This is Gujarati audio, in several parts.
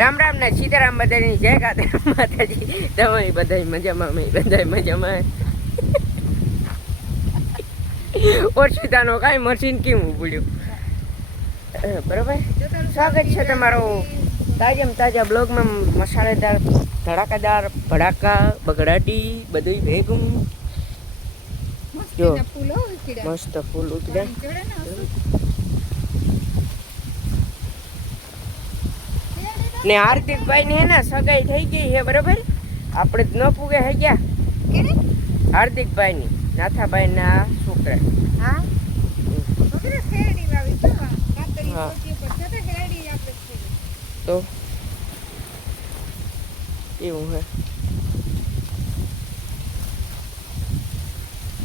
રામ રામ ને સીતારામ બધાની જય કાતરા માતાજી. તમે બધા મજામાં, મેં બધા મજામાં. ઓરસીતાનો કાંઈ મશીન કેવું પડ્યું બરાબર. સ્વાગત છે તમારો તાજા બ્લોગમાં. મસાલેદાર ધડાકાદાર ભડાકા બગડાટી બધું ભેગું. જો મસ્ત ફૂલ ઉતર્યા. ને હાર્દિકભાઈ ને હે ને સગાઈ થઈ ગઈ છે બરોબર. આપણે જ ન પૂગે હે ગયા. હાર્દિકભાઈ ની નાથાભાઈ ના છોકરા. હા તો એવું હે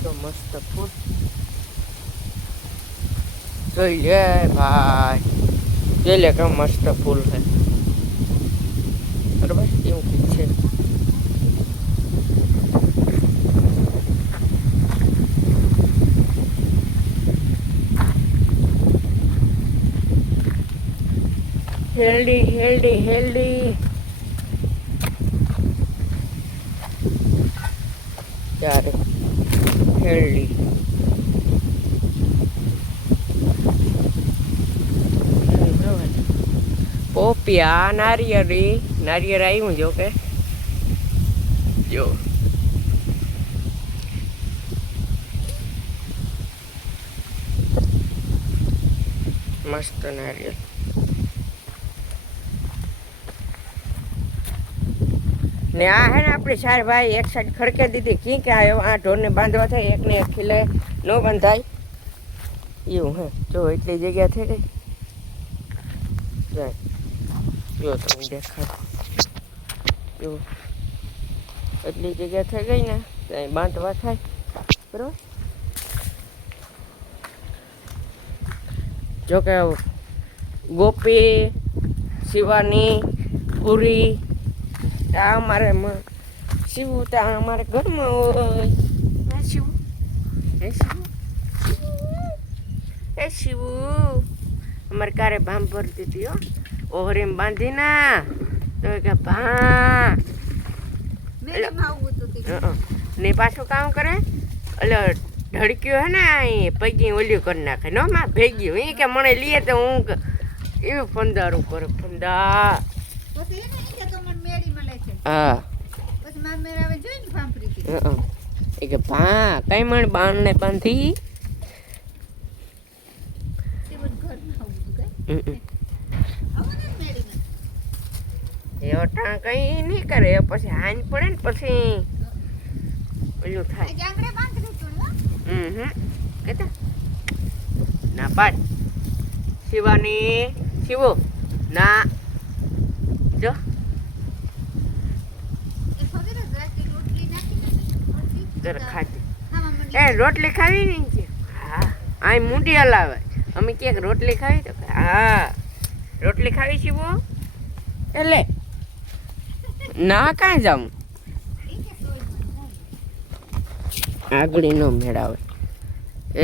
તો મસ્ત ફૂલ જોઈ લે ભાઈ. જોઈ લે કે મસ્ત ફૂલ છે બરોબર. એવું કંઈક છે. હેલ્ડી યારે હેલ્ડી પોપિયા નારિયેળ આવ્યું જો કે જો મસ્ત નારિયેળ. ને આ હે ને આપણે ચાર ભાઈ એક સાઈડ ખડકે દીધી કી કે આ ઢોરને બાંધવા થાય, એકને એક ખીલે ન બંધાય એવું હે. જો એટલી જગ્યા થઈ ગઈ. જો તમે દેખાડો જો એટલી જગ્યા થઈ ગઈ ને ત્યાં બાંધવા થાય બરાબર. જોકે ગોપી શિવાની પૂરી ત્યાં અમારે શિવું ત્યાં અમારે ઘરમાં હોય. શિવું એ શિવું અમારે કારે ભામ ભરતી હતી હો. ઓહરીમ બાંધી ના તો કે ભા ને પાછું કામ કરે એટલે ઢળક્યું હે ને અહીં પૈકી ઓલ્યું કરી નાખે નો માં ભેગ્યું એ કે મને લઈએ તો હું એવું ફંદારું કરે ફંદા. હા એ કે ભા કઈ મણ બાણ ને બાંધી એવટા કઈ નહીં કરે. પછી હાન પડે ને પછી ઓલું થાય. કેતા ના પાડ શિવાની શિવો ના જો ખાતી એ રોટલી ખાવી નહીં છે. હા અહીં મૂંડી હલાવે. અમે ક્યાંક રોટલી ખાવી તો હા રોટલી ખાવી શિવો એટલે ના કાંઈ જાઉં આગળ નો મેળાવે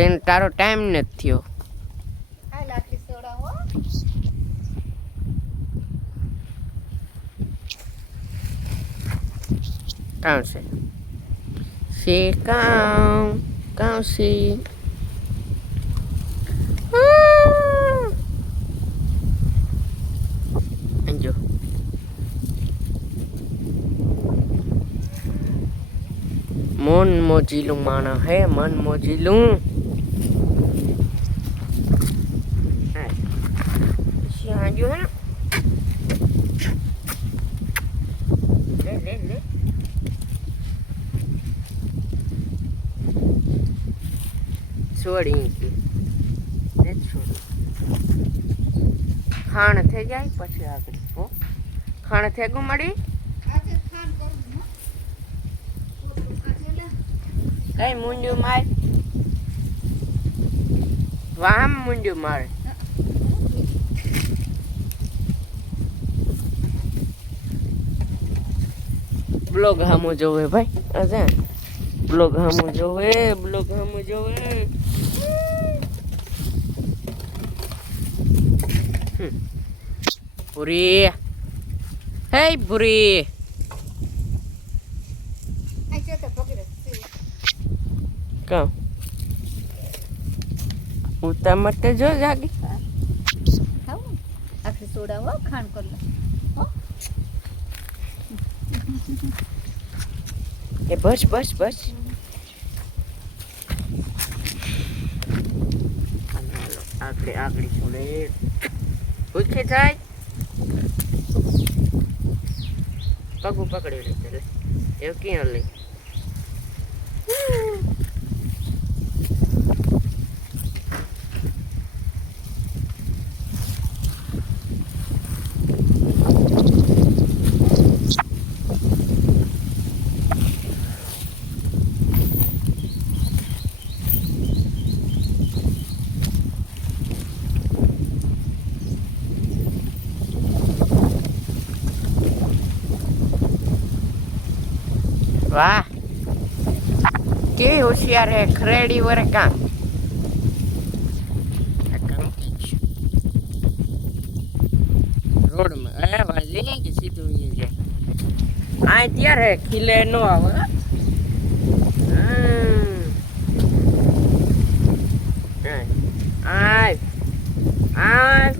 એને તારો ટાઈમ નથી થયો. કામ છે કામ છે. જો મન મોજીલું માણા હે મન મોજીલું. હાજુ હે ને લે છોડી ખાણ થઈ જાય પછી આગળ ખાણ થઈ ગયું મળી કઈ મૂંડ્યું માર વામ મૂંડ્યું મારે. બ્લોગ હામો જોવે ભાઈ. અજા બ્લોગ હામો જોવે પૂરી હે ભૂરી કામ ઉતા માટે જો જાગી આખરી સોડા હો ખાંડ કર લો એ બસ બસ બસ આગળ આગળ છોડે ભૂખે થાય પગું પકડી લે ચાલે એવું ક્યાં લઈ वाह के होशियार है खरेड़ी वर काम रोड में अरे वाली कि सीधो ये जाए आ त्यार है खिले नो आवे आय आय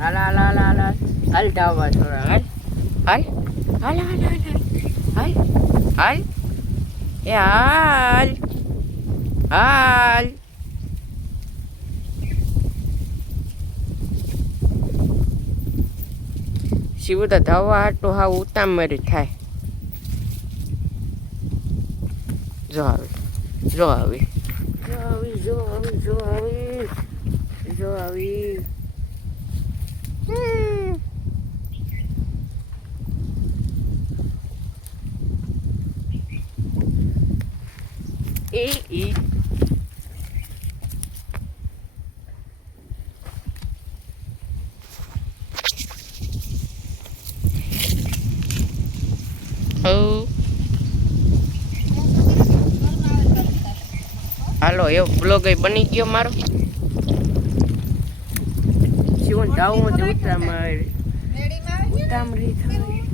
अला अला अला अला हल डावा थोड़ा हल हल हल हल हल हल એ હાલ હાલ શિવ તો ધવા હાટો હા ઉતામરી થાય જો આવી જો આવી જો આવી જો આવી જો આવી જો આવી E. Oh. હાલો એવો બ્લોગ બની ગયો મારો જીવન જાવું છે ઉતામરી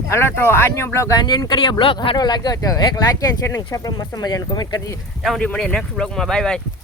હાલો તો આજનો બ્લોગ આંજન કરીએ બ્લોગ સારો લાગ્યો તો એક લાઈક અને શેર અને સબસ્ક્રાઇબ મસ્ત મજાનું કમેન્ટ કરી દીધી ત્યાં સુધી મળીએ નેક્સ્ટ બ્લોગમાં બાય બાય